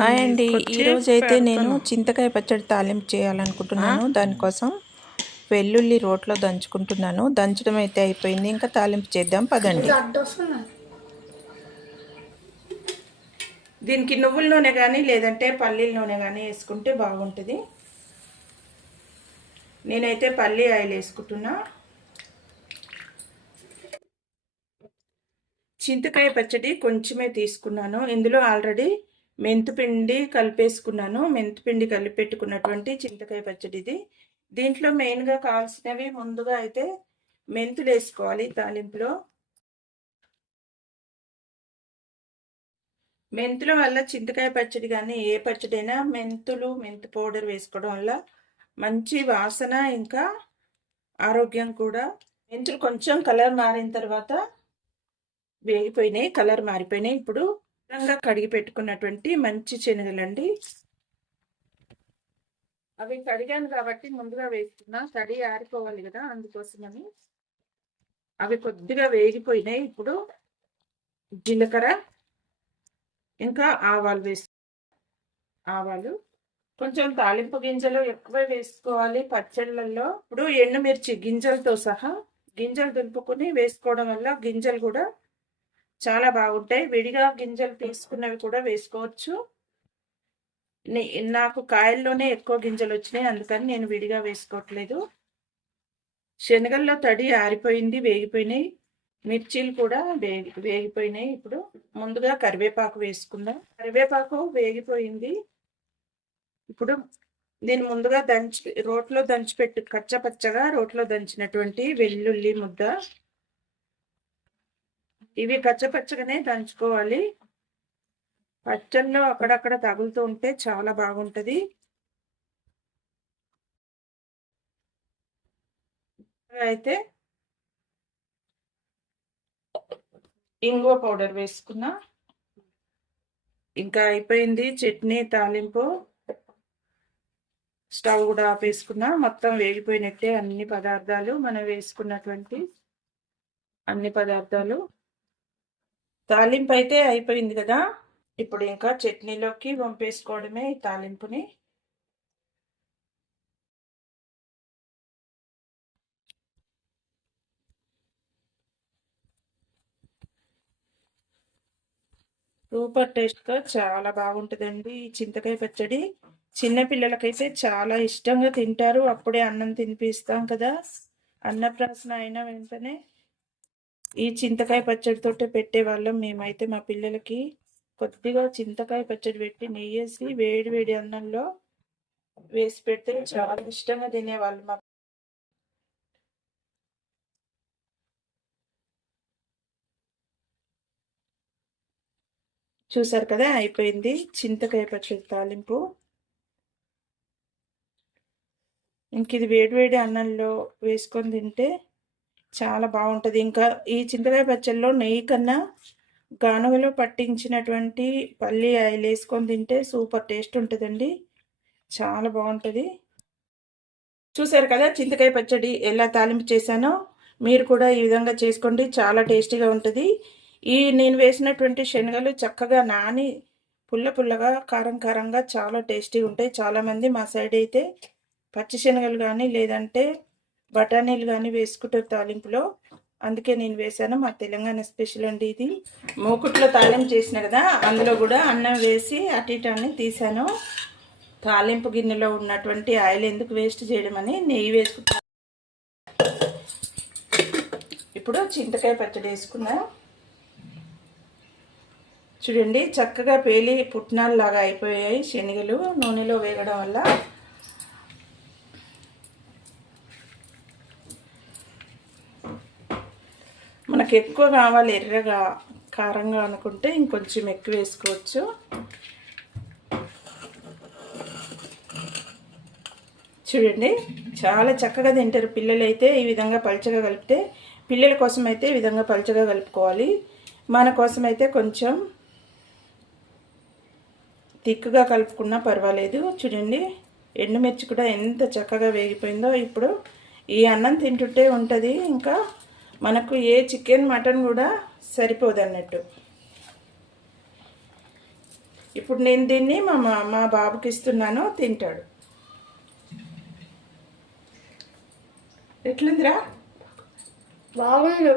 Hi అండి. ఈరోజు అయితే నేను చింతకాయ పచ్చడి తాలింపు చేయాలనుకుంటున్నాను. దానికోసం వెల్లుల్లి రోట్లో దంచుకుంటున్నాను. దంచడం అయితే అయిపోయింది. ఇంకా తాలింపు చేద్దాం. పదండి. దీనికి నువ్వుల నూనె కానీ లేదంటే పల్లీల నూనె కానీ వేసుకుంటే బాగుంటుంది. నేనైతే పల్లీ ఆయిల్ వేసుకుంటున్నా. చింతకాయ పచ్చడి కొంచెమే తీసుకున్నాను. ఇందులో ఆల్రెడీ మెంతిపిండి కలిపేసుకున్నాను. మెంతిపిండి కలిపెట్టుకున్నటువంటి చింతకాయ పచ్చడి ఇది దీంట్లో మెయిన్గా కావాల్సినవి ముందుగా అయితే మెంతులు వేసుకోవాలి తాలింపులో. మెంతుల వల్ల చింతకాయ పచ్చడి కానీ ఏ పచ్చడి అయినా మెంతులు మెంతు పౌడర్ వేసుకోవడం వల్ల మంచి వాసన ఇంకా ఆరోగ్యం కూడా. మెంతులు కొంచెం కలర్ మారిన తర్వాత వేగిపోయినాయి కలర్ మారిపోయినాయి. ఇప్పుడు రంగా కడిగి పెట్టుకున్నటువంటి మంచి శనగలండి అవి కడిగాను కాబట్టి ముందుగా వేస్తున్నా. తడి ఆరిపోవాలి కదా అందుకోసమని. అవి కొద్దిగా వేగిపోయినాయి. ఇప్పుడు జీలకర్ర ఇంకా ఆవాలు వేసు ఆవాలు. కొంచెం తాలింపు గింజలు ఎక్కువ వేసుకోవాలి పచ్చళ్ళల్లో. ఇప్పుడు ఎండుమిర్చి గింజలతో సహా గింజలు దులుపుకుని వేసుకోవడం వల్ల గింజలు కూడా చాలా బాగుంటాయి. విడిగా గింజలు తీసుకున్నవి కూడా వేసుకోవచ్చు. నాకు కాయల్లోనే ఎక్కువ గింజలు వచ్చినాయి. అందుకని నేను విడిగా వేసుకోవట్లేదు. శనగల్లో తడి ఆరిపోయింది వేగిపోయినాయి. మిర్చీలు కూడా వేగి వేగిపోయినాయి ఇప్పుడు. ముందుగా కరివేపాకు వేసుకుందాం. కరివేపాకు వేగిపోయింది. ఇప్పుడు నేను ముందుగా దంచి రోట్లో దంచిపెట్టు కచ్చపచ్చగా రోట్లో దంచినటువంటి వెల్లుల్లి ముద్ద ఇవి పచ్చపచ్చగానే దంచుకోవాలి. పచ్చల్లో అక్కడక్కడ తగులుతూ ఉంటే చాలా బాగుంటుంది. అయితే ఇంగువ పౌడర్ వేసుకున్నా. ఇంకా అయిపోయింది చట్నీ తాలింపు. స్టవ్ కూడా ఆపేసుకున్నా. మొత్తం వేగిపోయినట్టే అన్ని పదార్థాలు మనం వేసుకున్నటువంటి అన్ని పదార్థాలు. తాలింపు అయితే అయిపోయింది కదా? ఇప్పుడు ఇంకా చట్నీలోకి పంపేసుకోవడమే ఈ తాలింపుని. సూపర్ టేస్ట్గా చాలా బాగుంటుందండి ఈ చింతకాయ పచ్చడి. చిన్నపిల్లలకైతే చాలా ఇష్టంగా తింటారు. అప్పుడే అన్నం తినిపిస్తాం కదా. అన్నప్రాసన అయిన వెంటనే ఈ చింతకాయ పచ్చడితో పెట్టేవాళ్ళం మేమైతే మా పిల్లలకి. కొద్దిగా చింతకాయ పచ్చడి పెట్టి నెయ్యేసి వేడి వేడి అన్నంలో వేసి పెడితే చాలా ఇష్టంగా తినేవాళ్ళు మా చూసారు కదా అయిపోయింది చింతకాయ పచ్చడి తాలింపు. ఇంక ఇది వేడివేడి అన్నంలో వేసుకొని తింటే చాలా బాగుంటుంది. ఇంకా ఈ చింతకాయ పచ్చళ్ళలో నెయ్యి కన్నా గానుగలో పట్టించినటువంటి పల్లి ఆయిల్ వేసుకొని తింటే సూపర్ టేస్ట్ ఉంటుందండి. చాలా బాగుంటుంది. చూసారు కదా చింతకాయ పచ్చడి ఎలా తాలింపు చేశానో? మీరు కూడా ఈ విధంగా చేసుకోండి. చాలా టేస్టీగా ఉంటుంది. ఈ నేను వేసినటువంటి శనగలు చక్కగా నాని పుల్ల పుల్లగా కారం కారంగా చాలా టేస్టీగా ఉంటాయి. చాలామంది మా సైడ్ అయితే పచ్చి శనగలు కానీ లేదంటే బఠానీలు కానీ వేసుకుంటారు తాలింపులో. అందుకే నేను వేసాను మా తెలంగాణ స్పెషల్ అండి ఇది. మూకుట్లో తాలింపు చేసిన కదా అందులో కూడా అన్నం వేసి అటు ఇటు అన్ని తీసాను తాలింపు గిన్నెలో ఉన్నటువంటి ఆయిల్ ఎందుకు వేస్ట్ చేయడం అని నెయ్యి వేసుకుంటాను ఇప్పుడు చింతకాయ పచ్చడి వేసుకుందాం. చూడండి చక్కగా పేలి పుట్నాలు లాగా అయిపోయాయి శనగలు నూనెలో వేగడం వల్ల. మనకు ఎక్కువ కావాలి ఎర్రగా కారంగా అనుకుంటే ఇంకొంచెం ఎక్కువ వేసుకోవచ్చు. చూడండి చాలా చక్కగా తింటారు పిల్లలు అయితే ఈ విధంగా పలుచగా కలిపితే. పిల్లల కోసం అయితే ఈ విధంగా పలుచగా కలుపుకోవాలి. మన కోసం అయితే కొంచెం తిక్కుగా కలుపుకున్నా పర్వాలేదు. చూడండి ఎండుమిర్చి కూడా ఎంత చక్కగా వేగిపోయిందో. ఇప్పుడు ఈ అన్నం తింటుంటే ఉంటుంది. ఇంకా మనకు ఏ చికెన్ మటన్ కూడా సరిపోదు అన్నట్టు ఇప్పుడు నేను దీన్ని మా మా- మా బాబుకి ఇస్తున్నాను తింటాడు. ఎట్లుందిరా? బాగుంది